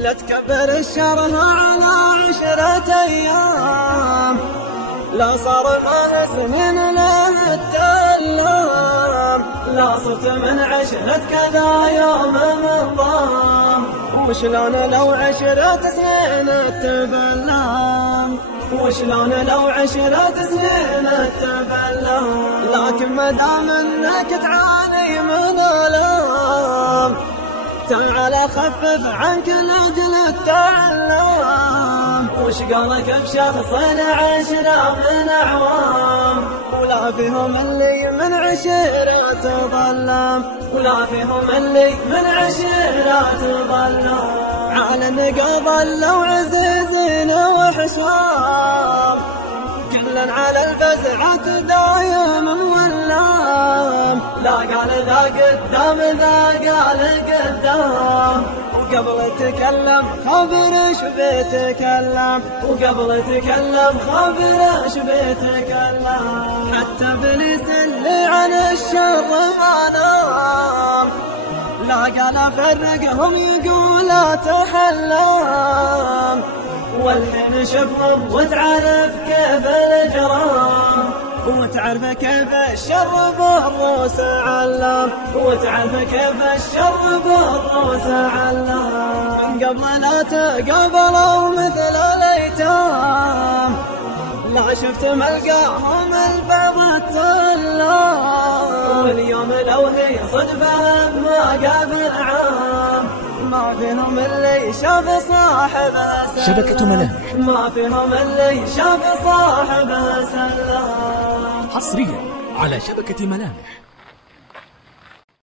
لا تكبر الشرها على 10 أيام، لا صار معها سنين لا التألم، لا صرت من 10 كذا يوم مضام، وشلون لو 10 سنين تبلم، وشلون لو 10 سنين تبلم، لكن ما دام انك تعاني من الام، تعال خفف عنك لاجل التعلم، وش قالك بشخص 10 من اعوام، ولا فيهم اللي من 10 تظلم، ولا فيهم اللي من 10 تظلم، على النقا ظلوا عزيزين وحشام، كلا على الفزعة دايم مولام، لا قال ذا قدام ذا قال قدام، وقبل تكلم خبر ايش بيتكلم، وقبل تكلم خبر ايش بيتكلم، حتى ابليس اللي عن الشر ما نام، لا قال افرقهم يقول اتحلم، والحين شوفهم وتعرف كيف الجرام، وتعرف كيف الشر بالروس علم، وتعرف كيف الشر بالروس علم، من قبل لا تقابلوا مثل الايتام، لا شفت ملقاهم الباب التلام، واليوم لو هي صدفة ما قابل عام، ما فيهم اللي شاف صاحبه سلام، شبكة ملامح، ما فيهم اللي شاف صاحبه سلام، حصريا على شبكة ملامح.